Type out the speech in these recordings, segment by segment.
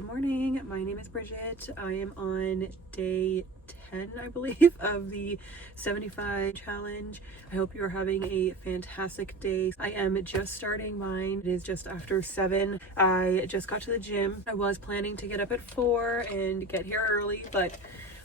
Good morning. My name is Bridget. I am on day 10, I believe, of the 75 challenge. I hope you are having a fantastic day. I am just starting mine. It is just after 7. I just got to the gym. I was planning to get up at 4 and get here early, but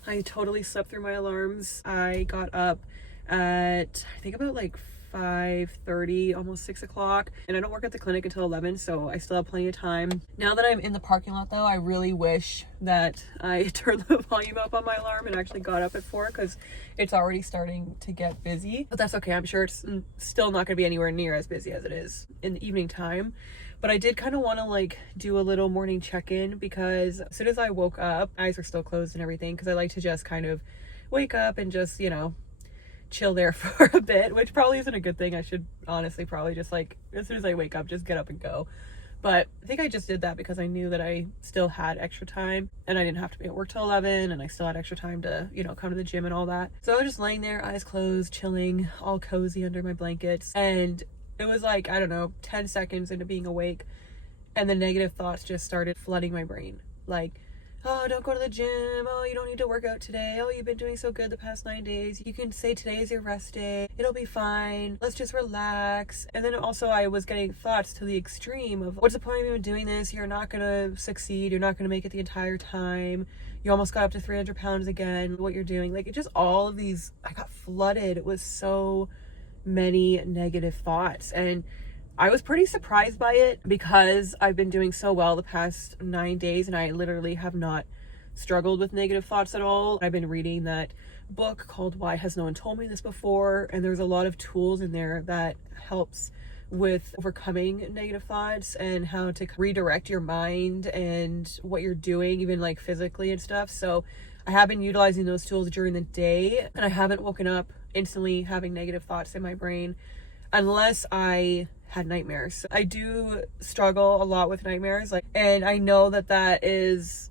I totally slept through my alarms. I got up at, I think, about like 5:30, almost 6 o'clock, and I don't work at the clinic until 11, so I still have plenty of time. Now that I'm in the parking lot though, I really wish that I turned the volume up on my alarm and actually got up at 4, because it's already starting to get busy. But that's okay. I'm sure it's still not going to be anywhere near as busy as it is in the evening time. But I did kind of want to do a little morning check-in, because as soon as I woke up, eyes were still closed and everything, because I like to just kind of wake up and just, chill there for a bit, which probably isn't a good thing. I should honestly probably just as soon as I wake up, just get up and go. But I think I just did that because I knew that I still had extra time and I didn't have to be at work till 11, and I still had extra time to, come to the gym and all that. So I was just laying there, eyes closed, chilling, all cozy under my blankets. And it was 10 seconds into being awake, and the negative thoughts just started flooding my brain. Oh, don't go to the gym. Oh, you don't need to work out today. Oh, you've been doing so good the past 9 days. You can say today is your rest day. It'll be fine. Let's just relax. And then also I was getting thoughts to the extreme of, what's the point of even doing this? You're not going to succeed. You're not going to make it the entire time. You almost got up to 300 pounds again. What you're doing. It just all of these, I got flooded. It was so many negative thoughts. And I was pretty surprised by it, because I've been doing so well the past 9 days and I literally have not struggled with negative thoughts at all. I've been reading that book called Why Has No One Told Me This Before? And there's a lot of tools in there that helps with overcoming negative thoughts and how to redirect your mind and what you're doing, even physically and stuff. So I have been utilizing those tools during the day, and I haven't woken up instantly having negative thoughts in my brain unless I had nightmares. I do struggle a lot with nightmares, and I know that is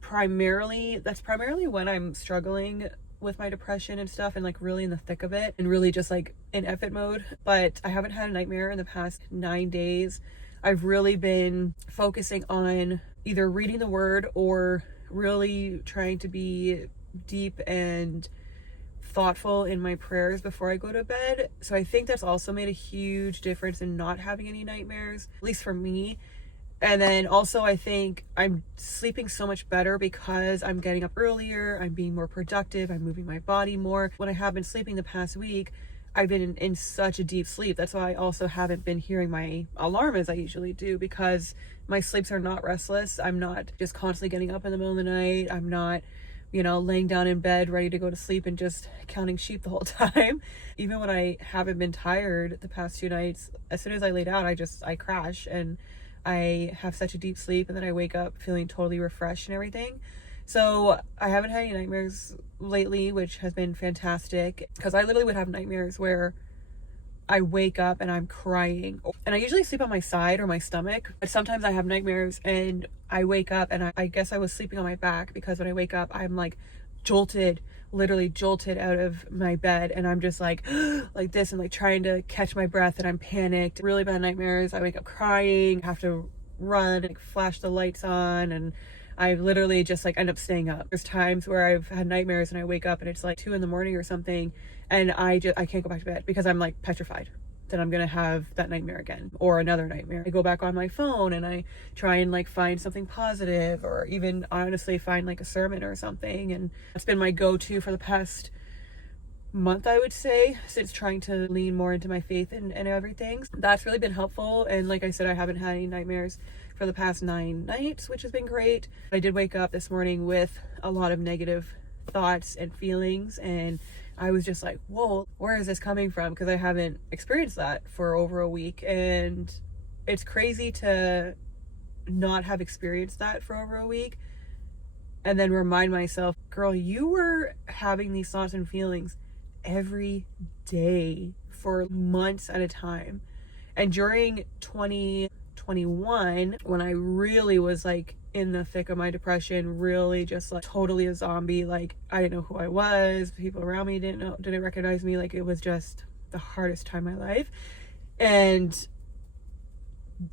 primarily when I'm struggling with my depression and stuff, and really in the thick of it and really just in effort mode. But I haven't had a nightmare in the past 9 days. I've really been focusing on either reading the word or really trying to be deep and thoughtful in my prayers before I go to bed. So I think that's also made a huge difference in not having any nightmares, at least for me. And then also I think I'm sleeping so much better because I'm getting up earlier, I'm being more productive, I'm moving my body more. When I have been sleeping the past week, I've been in such a deep sleep. That's why I also haven't been hearing my alarm as I usually do, because my sleeps are not restless. I'm not just constantly getting up in the middle of the night. I'm not laying down in bed ready to go to sleep and just counting sheep the whole time. Even when I haven't been tired the past 2 nights, as soon as I lay down, I crash and I have such a deep sleep, and then I wake up feeling totally refreshed and everything. So I haven't had any nightmares lately, which has been fantastic, because I literally would have nightmares where I wake up and I'm crying. And I usually sleep on my side or my stomach, but sometimes I have nightmares and I wake up and I guess I was sleeping on my back, because when I wake up, I'm jolted, literally jolted out of my bed, and I'm just like this and trying to catch my breath, and I'm panicked. Really bad nightmares. I wake up crying, have to run and flash the lights on, and I literally just end up staying up. There's times where I've had nightmares and I wake up and it's 2 in the morning or something, and I can't go back to bed because I'm petrified that I'm gonna have that nightmare again or another nightmare. I go back on my phone and I try and find something positive, or even honestly find a sermon or something, and that's been my go-to for the past month, I would say, since trying to lean more into my faith and everything. That's really been helpful. And like I said, I haven't had any nightmares for the past 9 nights, which has been great. I did wake up this morning with a lot of negative thoughts and feelings, and I was just whoa, where is this coming from? Because I haven't experienced that for over a week, and it's crazy to not have experienced that for over a week and then remind myself, girl, you were having these thoughts and feelings every day for months at a time. And during 2021, when I really was in the thick of my depression, really just totally a zombie, I didn't know who I was, people around me didn't recognize me, it was just the hardest time of my life. And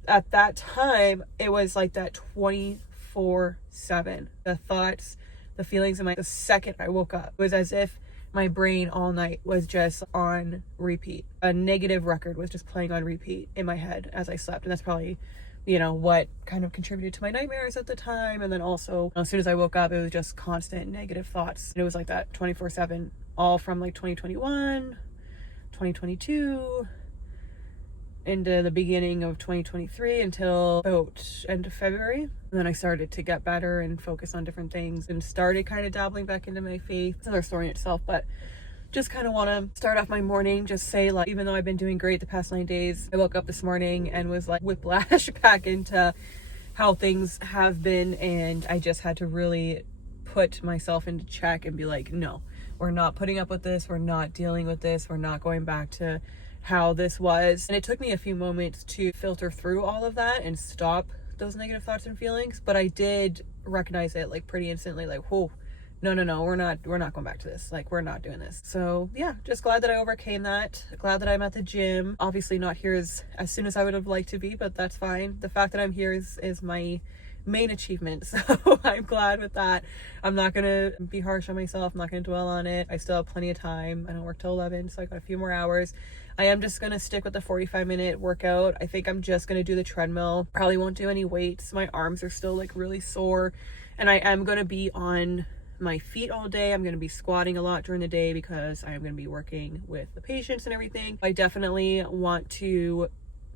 at that time, it was that 24 24/7. The thoughts, the feelings in the second I woke up, it was as if my brain all night was just on repeat. A negative record was just playing on repeat in my head as I slept. And that's probably, what kind of contributed to my nightmares at the time. And then also, as soon as I woke up, it was just constant negative thoughts. And it was like that 24/7, all from like 2021, 2022, into the beginning of 2023 until about end of February. And then I started to get better and focus on different things and started kind of dabbling back into my faith. It's another story in itself, but just kind of want to start off my morning, just say, like, even though I've been doing great the past 9 days, I woke up this morning and was like whiplash back into how things have been, and I just had to really put myself into check and be like, no, we're not putting up with this, we're not dealing with this, we're not going back to how this was. And it took me a few moments to filter through all of that and stop those negative thoughts and feelings, but I did recognize it like pretty instantly, like, whoa, no, we're not going back to this. Like, we're not doing this. So yeah, just glad that I overcame that. Glad that I'm at the gym. Obviously not here as soon as I would have liked to be, but that's fine. The fact that I'm here is my main achievement, so I'm glad with that. I'm not gonna be harsh on myself. I'm not gonna dwell on it. I still have plenty of time. I don't work till 11, so I got a few more hours. I am just gonna stick with the 45-minute workout. I think I'm just gonna do the treadmill. Probably won't do any weights. My arms are still like really sore, and I am gonna be on my feet all day. I'm going to be squatting a lot during the day because I am going to be working with the patients and everything. I definitely want to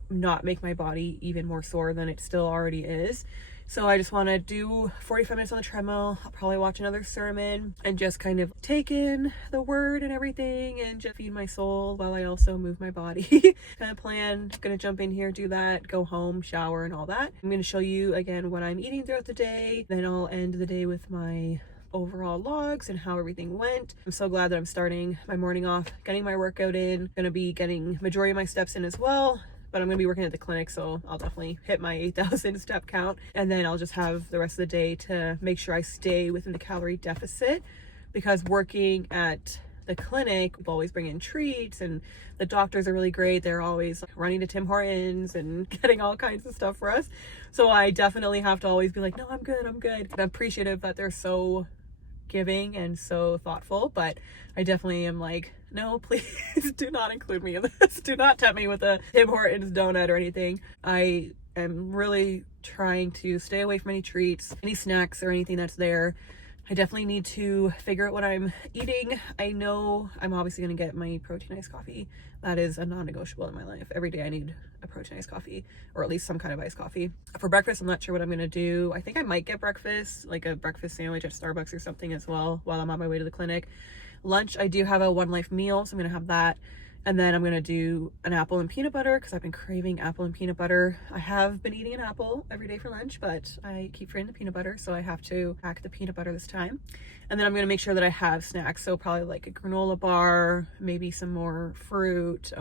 not make my body even more sore than it still already is. So I just want to do 45 minutes on the treadmill. I'll probably watch another sermon and just kind of take in the word and everything and just feed my soul while I also move my body. Kind of plan, gonna jump in here, do that, go home, shower and all that. I'm going to show you again what I'm eating throughout the day. Then I'll end the day with my overall logs and how everything went. I'm so glad that I'm starting my morning off getting my workout in. Gonna be getting majority of my steps in as well, but I'm gonna be working at the clinic, so I'll definitely hit my 8,000 step count, and then I'll just have the rest of the day to make sure I stay within the calorie deficit, because working at the clinic, people always bring in treats, and the doctors are really great. They're always running to Tim Hortons and getting all kinds of stuff for us. So I definitely have to always be like, no, I'm good. I'm appreciative that they're so giving and so thoughtful, but I definitely am like, no, please do not include me in this. Do not tempt me with a Tim Hortons donut or anything. I am really trying to stay away from any treats, any snacks or anything that's there. I definitely need to figure out what I'm eating. I know I'm obviously going to get my protein iced coffee. That is a non-negotiable in my life. Every day I need a protein iced coffee, or at least some kind of iced coffee. For breakfast, I'm not sure what I'm going to do. I think I might get breakfast, like a breakfast sandwich at Starbucks or something as well while I'm on my way to the clinic. Lunch, I do have a One Life meal, so I'm going to have that. And then I'm going to do an apple and peanut butter because I've been craving apple and peanut butter. I have been eating an apple every day for lunch, but I keep forgetting the peanut butter, so I have to pack the peanut butter this time. And then I'm going to make sure that I have snacks, so probably like a granola bar, maybe some more fruit,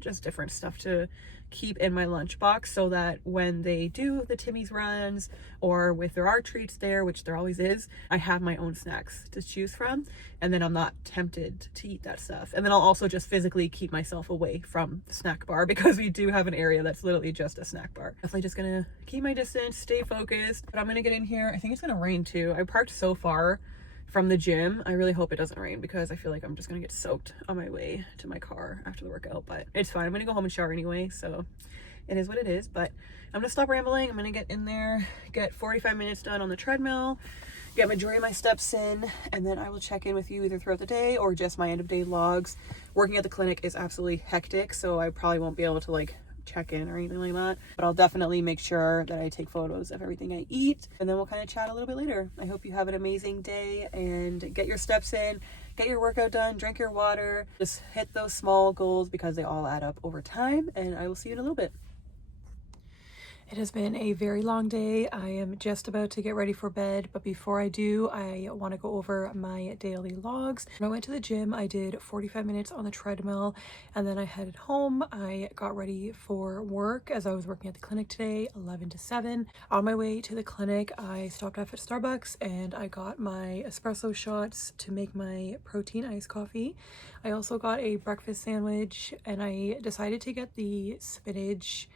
just different stuff to keep in my lunchbox so that when they do the Timmy's runs, or if there are treats there, which there always is, I have my own snacks to choose from, and then I'm not tempted to eat that stuff. And then I'll also just physically keep myself away from the snack bar, because we do have an area that's literally just a snack bar. Definitely just gonna keep my distance, stay focused, but I'm gonna get in here. I think it's gonna rain too. I parked so far from the gym. I really hope it doesn't rain, because I feel like I'm just gonna get soaked on my way to my car after the workout, but it's fine. I'm gonna go home and shower anyway, so it is what it is. But I'm gonna stop rambling. I'm gonna get in there, get 45 minutes done on the treadmill, get majority of my steps in, and then I will check in with you either throughout the day or just my end of day logs. Working at the clinic is absolutely hectic, so I probably won't be able to like check in or anything like that, but I'll definitely make sure that I take photos of everything I eat, and then we'll kind of chat a little bit later. I hope you have an amazing day and get your steps in, get your workout done, drink your water, just hit those small goals because they all add up over time, and I will see you in a little bit. It has been a very long day. I am just about to get ready for bed, but before I do, I want to go over my daily logs. When I went to the gym, I did 45 minutes on the treadmill, and then I headed home. I got ready for work as I was working at the clinic today, 11 to 7. On my way to the clinic, I stopped off at Starbucks and I got my espresso shots to make my protein iced coffee. I also got a breakfast sandwich, and I decided to get the spinach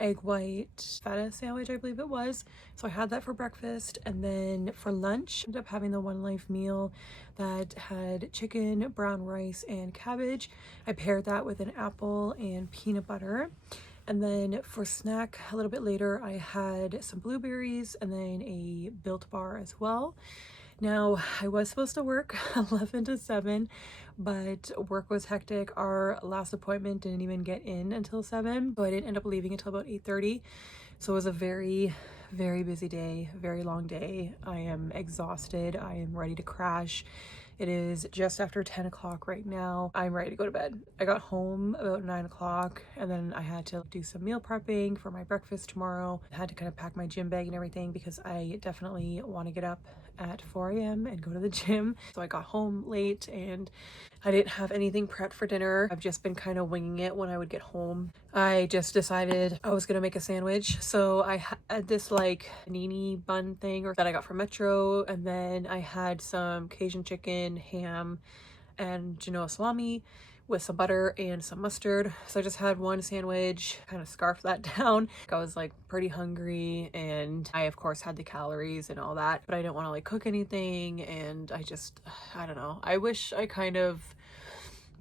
egg white feta sandwich, I believe it was. So I had that for breakfast, and then for lunch, I ended up having the One Life meal that had chicken, brown rice, and cabbage. I paired that with an apple and peanut butter. And then for snack a little bit later, I had some blueberries and then a Built Bar as well. Now, I was supposed to work 11 to 7, but work was hectic. Our last appointment didn't even get in until 7, so I didn't end up leaving until about 8:30. So it was a very, very busy day, very long day. I am exhausted. I am ready to crash. It is just after 10 o'clock right now. I'm ready to go to bed. I got home about 9 o'clock, and then I had to do some meal prepping for my breakfast tomorrow. I had to kind of pack my gym bag and everything because I definitely want to get up at 4 a.m. and go to the gym. So I got home late and I didn't have anything prepped for dinner. I've just been kind of winging it when I would get home. I just decided I was gonna make a sandwich. So I had this like panini bun thing that I got from Metro, and then I had some Cajun chicken, ham, and Genoa salami with some butter and some mustard. So I just had one sandwich, kind of scarfed that down. I was like pretty hungry, and I of course had the calories and all that, but I didn't want to like cook anything, and I don't know. I wish I kind of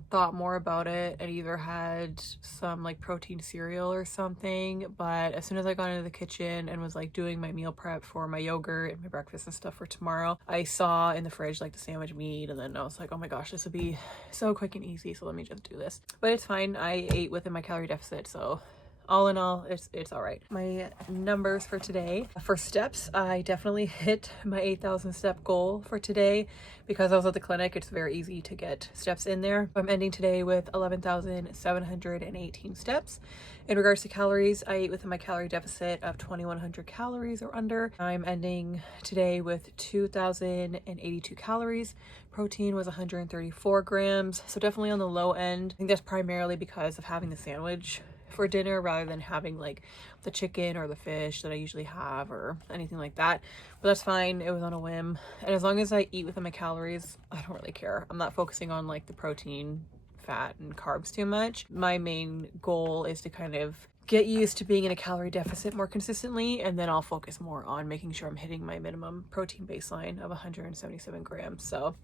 thought more about it and either had some like protein cereal or something, but as soon as I got into the kitchen and was like doing my meal prep for my yogurt and my breakfast and stuff for tomorrow, I saw in the fridge like the sandwich meat, and then I was like, oh my gosh, this would be so quick and easy, so let me just do this. But it's fine. I ate within my calorie deficit, so all in all, it's all right. My numbers for today. For steps, I definitely hit my 8,000 step goal for today. Because I was at the clinic, it's very easy to get steps in there. I'm ending today with 11,718 steps. In regards to calories, I ate within my calorie deficit of 2,100 calories or under. I'm ending today with 2,082 calories. Protein was 134 grams, so definitely on the low end. I think that's primarily because of having the sandwich for dinner rather than having like the chicken or the fish that I usually have or anything like that. But that's fine. It was on a whim. And as long as I eat within my calories, I don't really care. I'm not focusing on like the protein, fat, and carbs too much. My main goal is to kind of get used to being in a calorie deficit more consistently, and then I'll focus more on making sure I'm hitting my minimum protein baseline of 177 grams. So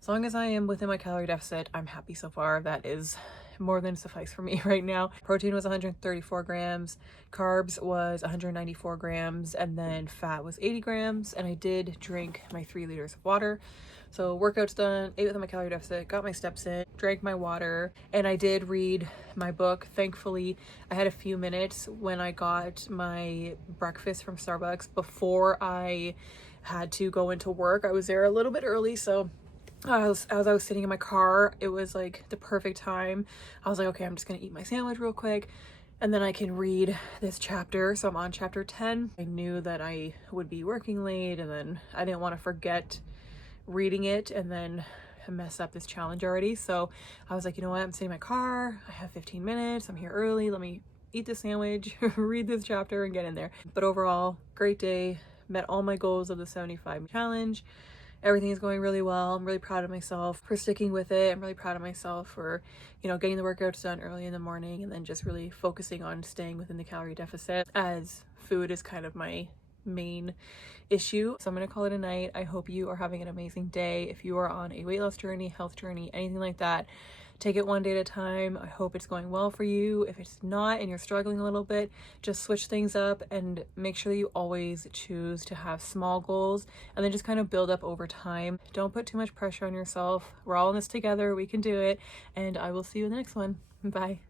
as long as I am within my calorie deficit, I'm happy so far. That is more than suffice for me right now. Protein was 134 grams, carbs was 194 grams, and then fat was 80 grams. And I did drink my 3 liters of water. So workout's done, ate within my calorie deficit, got my steps in, drank my water, and I did read my book. Thankfully, I had a few minutes when I got my breakfast from Starbucks before I had to go into work. I was there a little bit early, so as I was sitting in my car, it was like the perfect time. I was like, okay, I'm just gonna eat my sandwich real quick, and then I can read this chapter. So I'm on chapter 10. I knew that I would be working late, and then I didn't want to forget reading it and then mess up this challenge already. So I was like, you know what, I'm sitting in my car, I have 15 minutes, I'm here early, let me eat the sandwich, read this chapter, and get in there. But overall, great day, met all my goals of the 75 challenge. Everything is going really well. I'm really proud of myself for sticking with it. I'm really proud of myself for, you know, getting the workouts done early in the morning and then just really focusing on staying within the calorie deficit, as food is kind of my main issue. So I'm gonna call it a night. I hope you are having an amazing day. If you are on a weight loss journey, health journey, anything like that, take it one day at a time. I hope it's going well for you. If it's not and you're struggling a little bit, just switch things up and make sure that you always choose to have small goals and then just kind of build up over time. Don't put too much pressure on yourself. We're all in this together. We can do it. And I will see you in the next one. Bye.